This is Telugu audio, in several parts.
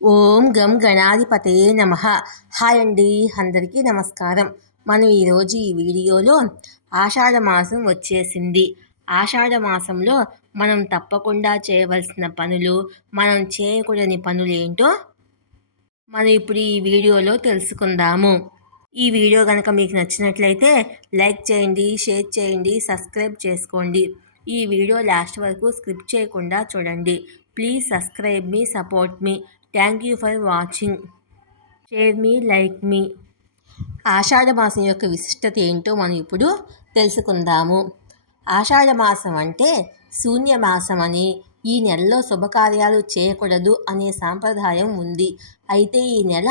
ఓం గం గణాధిపతయే నమః. హాయ్ అండి, అందరికీ నమస్కారం. మనం ఈరోజు ఈ వీడియోలో ఆషాఢ మాసం వచ్చేసింది. ఆషాఢ మాసంలో మనం తప్పకుండా చేయవలసిన పనులు, మనం చేయకూడని పనులు ఏంటో మనం ఇప్పుడు ఈ వీడియోలో తెలుసుకుందాము. ఈ వీడియో కనుక మీకు నచ్చినట్లయితే లైక్ చేయండి, షేర్ చేయండి, సబ్స్క్రైబ్ చేసుకోండి. ఈ వీడియో లాస్ట్ వరకు స్కిప్ చేయకుండా చూడండి. Please subscribe me, support me. Thank you for watching. Share me, like me. Ashadha మాసం యొక్క విశిష్టత ఏంటో మనం ఇప్పుడు తెలుసుకుందాము. ఆషాఢ మాసం అంటే శూన్యమాసం అని, ఈ నెలలో శుభకార్యాలు చేయకూడదు అనే సాంప్రదాయం ఉంది. అయితే ఈ నెల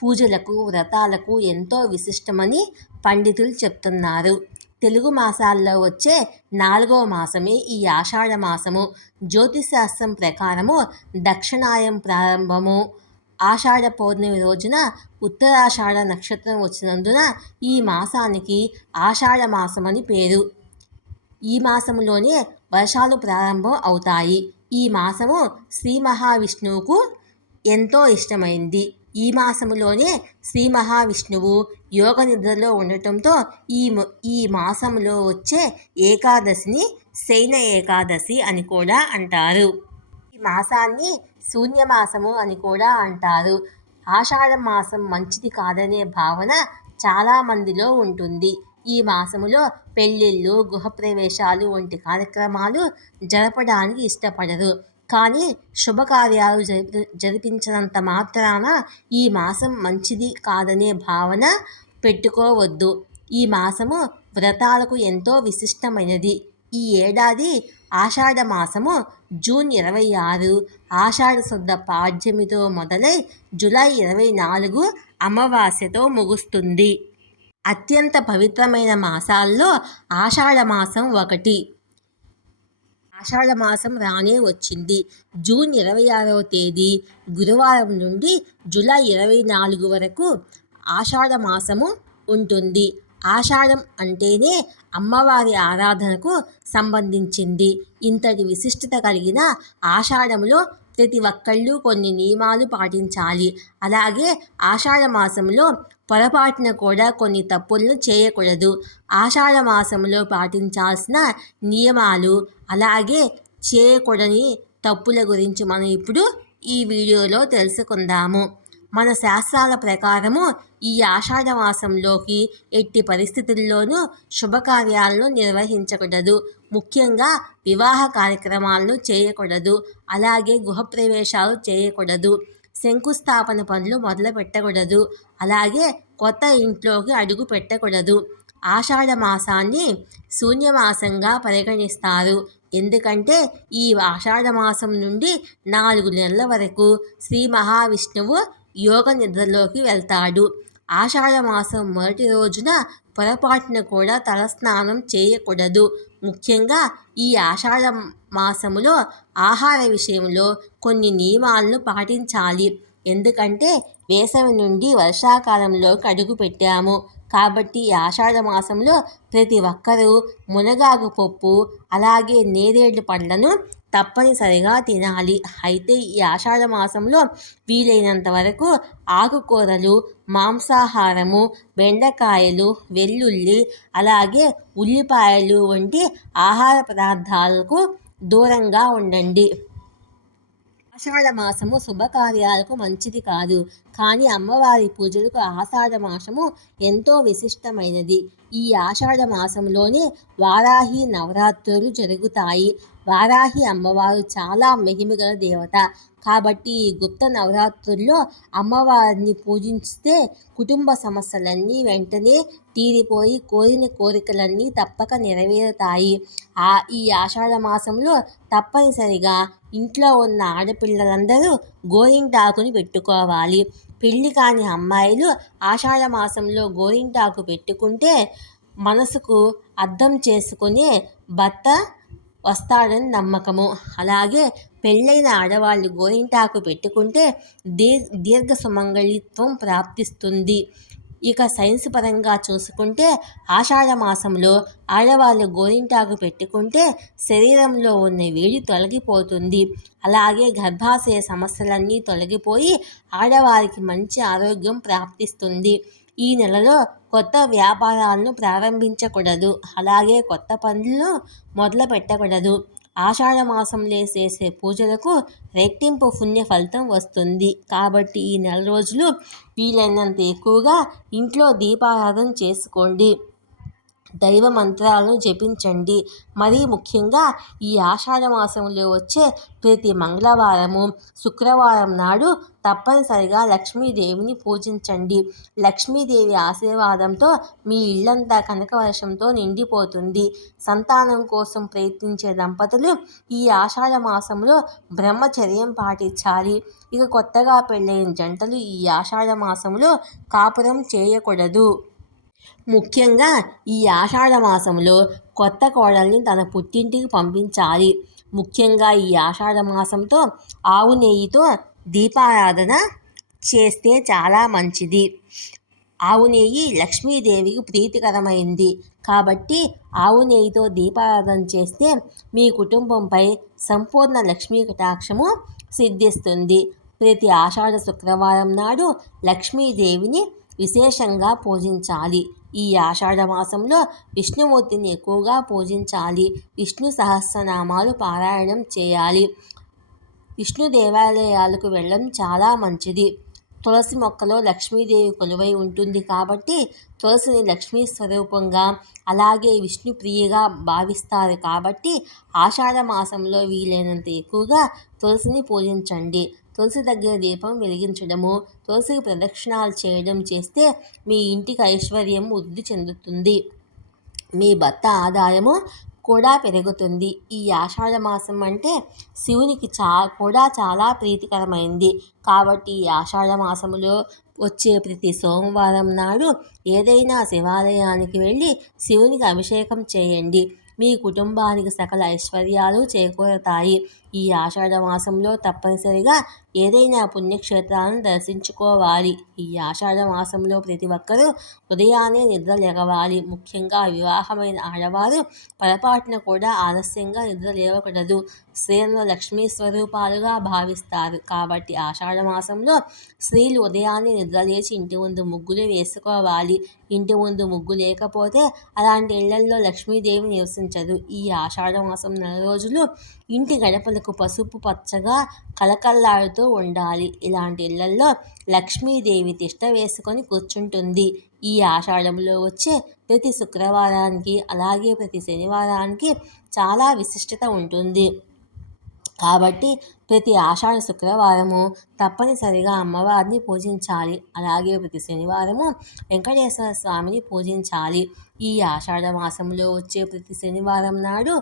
పూజలకు, వ్రతాలకు ఎంతో విశిష్టమని పండితులు చెప్తున్నారు. తెలుగు మాసాల్లో వచ్చే 4వ మాసమే ఈ ఆషాఢ మాసము. జ్యోతిశాస్త్రం ప్రకారము దక్షిణాయం ప్రారంభము. ఆషాఢ పౌర్ణమి రోజున ఉత్తరాషాఢ నక్షత్రం వచ్చినందున ఈ మాసానికి ఆషాఢ మాసమని పేరు. ఈ మాసంలోనే వర్షాలు ప్రారంభం అవుతాయి. ఈ మాసము శ్రీ మహావిష్ణువుకు ఎంతో ఇష్టమైంది. ఈ మాసంలోనే శ్రీ మహావిష్ణువు యోగ నిద్రలో ఉండటంతో ఈ మాసంలో వచ్చే ఏకాదశిని శయన ఏకాదశి అని కూడా అంటారు. ఈ మాసాన్ని శూన్యమాసము అని కూడా అంటారు. ఆషాఢ మాసం మంచిది కాదనే భావన చాలామందిలో ఉంటుంది. ఈ మాసములో పెళ్ళిళ్ళు, గృహప్రవేశాలు వంటి కార్యక్రమాలు జరపడానికి ఇష్టపడరు. కానీ శుభకార్యాలు జరిపించినంత మాత్రాన ఈ మాసం మంచిది కాదనే భావన పెట్టుకోవద్దు. ఈ మాసము వ్రతాలకు ఎంతో విశిష్టమైనది. ఈ ఏడాది ఆషాఢ మాసము జూన్ 26 ఆషాఢ శుద్ధ పాడ్యమితో మొదలై జూలై 24 అమావాస్యతో ముగుస్తుంది. అత్యంత పవిత్రమైన మాసాల్లో ఆషాఢ మాసం ఒకటి. ఆషాఢ మాసం రానే వచ్చింది. జూన్ 26వ తేదీ గురువారం నుండి జూలై 24 వరకు ఆషాఢ మాసము ఉంటుంది. ఆషాఢం అంటేనే అమ్మవారి ఆరాధనకు సంబంధించింది. ఇంతటి విశిష్టత కలిగిన ఆషాఢంలో ప్రతి ఒక్కళ్ళు కొన్ని నియమాలు పాటించాలి. అలాగే ఆషాఢ మాసంలో పొరపాటున కూడా కొన్ని తప్పులను చేయకూడదు. ఆషాఢ మాసంలో పాటించాల్సిన నియమాలు, అలాగే చేయకూడని తప్పుల గురించి మనం ఇప్పుడు ఈ వీడియోలో తెలుసుకుందాము. మన శాస్త్రాల ప్రకారము ఈ ఆషాఢ మాసంలోకి ఎట్టి పరిస్థితుల్లోనూ శుభకార్యాలను నిర్వహించకూడదు. ముఖ్యంగా వివాహ కార్యక్రమాలను చేయకూడదు. అలాగే గృహప్రవేశాలు చేయకూడదు. శంకుస్థాపన పనులు మొదలు పెట్టకూడదు. అలాగే కొత్త ఇంట్లోకి అడుగు పెట్టకూడదు. ఆషాఢ మాసాన్ని శూన్యమాసంగా పరిగణిస్తారు. ఎందుకంటే ఈ ఆషాఢ మాసం నుండి 4 నెలల వరకు శ్రీ మహావిష్ణువు యోగ నిద్రలోకి వెళ్తాడు. ఆషాఢ మాసం మొదటి రోజున పొరపాటున కూడా తలస్నానం చేయకూడదు. ముఖ్యంగా ఈ ఆషాఢ మాసములో ఆహార విషయంలో కొన్ని నియమాలను పాటించాలి. ఎందుకంటే వేసవి నుండి వర్షాకాలంలోకి అడుగు పెట్టాము. కాబట్టి ఈ ఆషాఢ మాసంలో ప్రతి ఒక్కరూ మునగాకు పప్పు, అలాగే నేరేడు పండ్లను తప్పనిసరిగా తినాలి. అయితే ఈ ఆషాఢ మాసంలో వీలైనంత వరకు ఆకుకూరలు, మాంసాహారము, బెండకాయలు, వెల్లుల్లి, అలాగే ఉల్లిపాయలు వంటి ఆహార పదార్థాలకు దూరంగా ఉండండి. ఆషాఢ మాసము శుభకార్యాలకు మంచిది కాదు. కానీ అమ్మవారి పూజలకు ఆషాఢ మాసము ఎంతో విశిష్టమైనది. ఈ ఆషాఢ మాసంలోనే వారాహి నవరాత్రులు జరుగుతాయి. వారాహి అమ్మవారు చాలా మహిమగల దేవత. కాబట్టి ఈ గుప్త నవరాత్రుల్లో అమ్మవారిని పూజిస్తే కుటుంబ సమస్యలన్నీ వెంటనే తీరిపోయి కోరిన కోరికలన్నీ తప్పక నెరవేరుతాయి. ఈ ఆషాఢ మాసంలో తప్పనిసరిగా ఇంట్లో ఉన్న ఆడపిల్లలందరూ గోరింటాకుని పెట్టుకోవాలి. పెళ్లి కాని అమ్మాయిలు ఆషాఢ మాసంలో గోరింటాకు పెట్టుకుంటే మనసుకు అర్థం చేసుకునే భర్త వస్తాడని నమ్మకము. అలాగే పెళ్ళైన ఆడవాళ్ళు గోరింటాకు పెట్టుకుంటే దీర్ఘ సుమంగళిత్వం ప్రాప్తిస్తుంది. ఇక సైన్స్ పరంగా చూసుకుంటే ఆషాఢ మాసంలో ఆడవాళ్ళు గోరింటాకు పెట్టుకుంటే శరీరంలో ఉన్న వేడి తొలగిపోతుంది. అలాగే గర్భాశయ సమస్యలన్నీ తొలగిపోయి ఆడవారికి మంచి ఆరోగ్యం ప్రాప్తిస్తుంది. ఈ నెలలో కొత్త వ్యాపారాలను ప్రారంభించకూడదు. అలాగే కొత్త పనులను మొదలు పెట్టకూడదు. ఆషాఢ మాసంలో చేసే పూజలకు రెట్టింపు పుణ్య ఫలితం వస్తుంది. కాబట్టి ఈ నెల రోజులు వీలైనంత ఎక్కువగా ఇంట్లో దీపారాధన చేసుకోండి. దైవ మంత్రాలను జపించండి. మరీ ముఖ్యంగా ఈ ఆషాఢ మాసంలో వచ్చే ప్రతి మంగళవారము, శుక్రవారం నాడు తప్పనిసరిగా లక్ష్మీదేవిని పూజించండి. లక్ష్మీదేవి ఆశీర్వాదంతో మీ ఇల్లంతా కనకవర్షంతో నిండిపోతుంది. సంతానం కోసం ప్రయత్నించే దంపతులు ఈ ఆషాఢ మాసంలో బ్రహ్మచర్యం పాటించాలి. ఇక కొత్తగా పెళ్ళైన జంటలు ఈ ఆషాఢ మాసంలో కాపురం చేయకూడదు. ముఖ్యంగా ఈ ఆషాఢ మాసంలో కొత్త కోడల్ని తన పుట్టింటికి పంపించాలి. ముఖ్యంగా ఈ ఆషాఢ మాసంతో ఆవు నెయ్యితో దీపారాధన చేస్తే చాలా మంచిది. ఆవు నెయ్యి లక్ష్మీదేవికి ప్రీతికరమైంది కాబట్టి ఆవు నెయ్యితో దీపారాధన చేస్తే మీ కుటుంబంపై సంపూర్ణ లక్ష్మీ కటాక్షము సిద్ధిస్తుంది. ప్రతి ఆషాఢ శుక్రవారం నాడు లక్ష్మీదేవిని విశేషంగా పూజించాలి. ఈ ఆషాఢ మాసంలో విష్ణుమూర్తిని ఎక్కువగా పూజించాలి. విష్ణు సహస్రనామాలు పారాయణం చేయాలి. విష్ణు దేవాలయాలకు వెళ్ళడం చాలా మంచిది. తులసి మొక్కలో లక్ష్మీదేవి కొలువై ఉంటుంది కాబట్టి తులసిని లక్ష్మీ స్వరూపంగా అలాగే విష్ణు ప్రియగా భావిస్తారు కాబట్టి ఆషాఢ మాసంలో వీలైనంత ఎక్కువగా తులసిని పూజించండి. తులసి దగ్గర దీపం వెలిగించడము, తులసికి ప్రదక్షిణాలు చేయడం చేస్తే మీ ఇంటికి ఐశ్వర్యం వృద్ధి చెందుతుంది. మీ భర్త ఆదాయము కూడా పెరుగుతుంది. ఈ ఆషాఢ మాసం అంటే శివునికి కూడా చాలా ప్రీతికరమైంది కాబట్టి ఈ ఆషాఢ మాసములో వచ్చే ప్రతి సోమవారం నాడు ఏదైనా శివాలయానికి వెళ్ళి శివునికి అభిషేకం చేయండి. మీ కుటుంబానికి సకల ఐశ్వర్యాలు చేకూరతాయి. ఈ ఆషాఢ మాసంలో తప్పనిసరిగా ఏదైనా పుణ్యక్షేత్రాలను దర్శించుకోవాలి. ఈ ఆషాఢ మాసంలో ప్రతి ఒక్కరూ ఉదయాన్నే నిద్ర లేవాలి. ముఖ్యంగా వివాహమైన ఆడవారు పొరపాటున కూడా ఆలస్యంగా నిద్ర లేవకూడదు. స్త్రీలను లక్ష్మీ స్వరూపాలుగా భావిస్తారు కాబట్టి ఆషాఢ మాసంలో స్త్రీలు ఉదయాన్నే నిద్రలేచి ఇంటి ముందు ముగ్గులు వేసుకోవాలి. ఇంటి ముందు ముగ్గు లేకపోతే అలాంటి ఇళ్లల్లో లక్ష్మీదేవి నివసించదు. ఈ ఆషాఢ మాసం నెల రోజులు ఇంటి గడపలకు పసుపు పచ్చగా కలకల్లాడుతూ ఉండాలి. ఇలాంటి ఇళ్లల్లో లక్ష్మీదేవి తిష్ట వేసుకొని కూర్చుంటుంది. ఈ ఆషాఢంలో వచ్చే ప్రతి శుక్రవారానికి అలాగే ప్రతి శనివారానికి చాలా విశిష్టత ఉంటుంది. కాబట్టి ప్రతి ఆషాఢ శుక్రవారము తప్పనిసరిగా అమ్మవారిని పూజించాలి. అలాగే ప్రతి శనివారము వెంకటేశ్వర స్వామిని పూజించాలి. ఈ ఆషాఢ మాసంలో వచ్చే ప్రతి శనివారం నాడు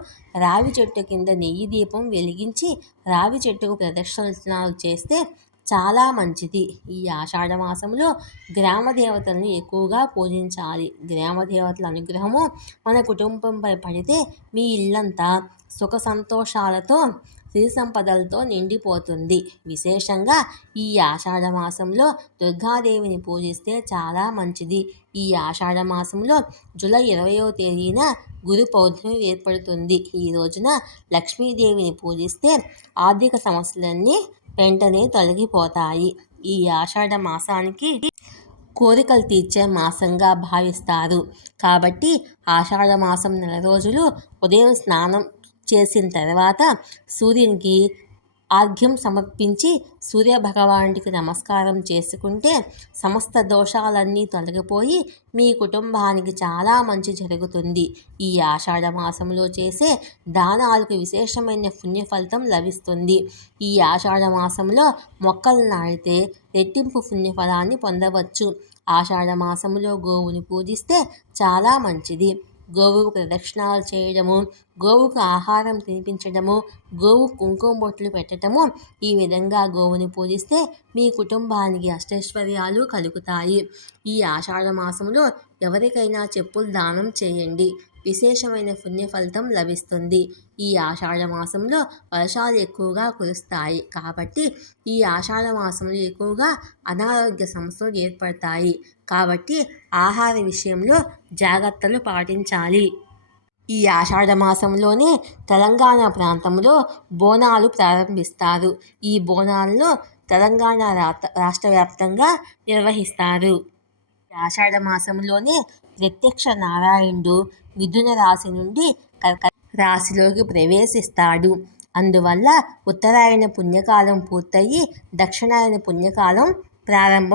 రావి చెట్టు కింద నెయ్యి దీపం వెలిగించి రావి చెట్టుకు ప్రదక్షిణాలు చేస్తే చాలా మంచిది. ఈ ఆషాఢ మాసంలో గ్రామ దేవతలను ఎక్కువగా పూజించాలి. గ్రామ దేవతల అనుగ్రహము మన కుటుంబంపై పడితే మీ ఇల్లంతా సుఖ సంతోషాలతో సిరి సంపదలతో నిండిపోతుంది. విశేషంగా ఈ ఆషాఢ మాసంలో దుర్గాదేవిని పూజిస్తే చాలా మంచిది. ఈ ఆషాఢ మాసంలో జూలై 20వ తేదీన గురు పౌర్ణమి ఏర్పడుతుంది. ఈ రోజున లక్ష్మీదేవిని పూజిస్తే ఆర్థిక సమస్యలన్నీ వెంటనే తొలగిపోతాయి. ఈ ఆషాఢ మాసానికి కోరికలు తీర్చే మాసంగా భావిస్తారు కాబట్టి ఆషాఢ మాసం నెల రోజులు ఉదయం స్నానం చేసిన తర్వాత సూర్యునికి ఆర్ఘ్యం సమర్పించి సూర్యభగవానుడికి నమస్కారం చేసుకుంటే సమస్త దోషాలన్నీ తొలగిపోయి మీ కుటుంబానికి చాలా మంచి జరుగుతుంది. ఈ ఆషాఢ మాసంలో చేసే దానాలకు విశేషమైన పుణ్య ఫలితం లభిస్తుంది. ఈ ఆషాఢ మాసంలో మొక్కలు నాటితే రెట్టింపు పుణ్యఫలాన్ని పొందవచ్చు. ఆషాఢ మాసంలో గోవుని పూజిస్తే చాలా మంచిది. గోవుకు ప్రదక్షిణాలు చేయడము, గోవుకు ఆహారం తినిపించడము, గోవు కుంకుమ బొట్లు పెట్టడము, ఈ విధంగా గోవుని పూజిస్తే మీ కుటుంబానికి అష్టైశ్వర్యాలు కలుగుతాయి. ఈ ఆషాఢ మాసంలో ఎవరికైనా చెప్పులు దానం చేయండి. విశేషమైన పుణ్య ఫలితం లభిస్తుంది. ఈ ఆషాఢ మాసంలో వర్షాలు ఎక్కువగా కురుస్తాయి కాబట్టి ఈ ఆషాఢ మాసంలో ఎక్కువగా అనారోగ్య సమస్యలు ఏర్పడతాయి. కాబట్టి ఆహార విషయంలో జాగ్రత్తలు పాటించాలి. ఈ ఆషాఢ మాసంలోనే తెలంగాణ ప్రాంతంలో బోనాలు ప్రారంభిస్తారు. ఈ బోనాలను తెలంగాణ రాష్ట్ర వ్యాప్తంగా నిర్వహిస్తారు. ఆషాఢ మాసంలోనే ప్రత్యక్ష నారాయణుడు మిథున రాశి నుండి కర్కాటక రాశిలోకి ప్రవేశిస్తాడు. అందువల్ల ఉత్తరాయణ పుణ్యకాలం పూర్తయి దక్షిణాయన పుణ్యకాలం ప్రారంభం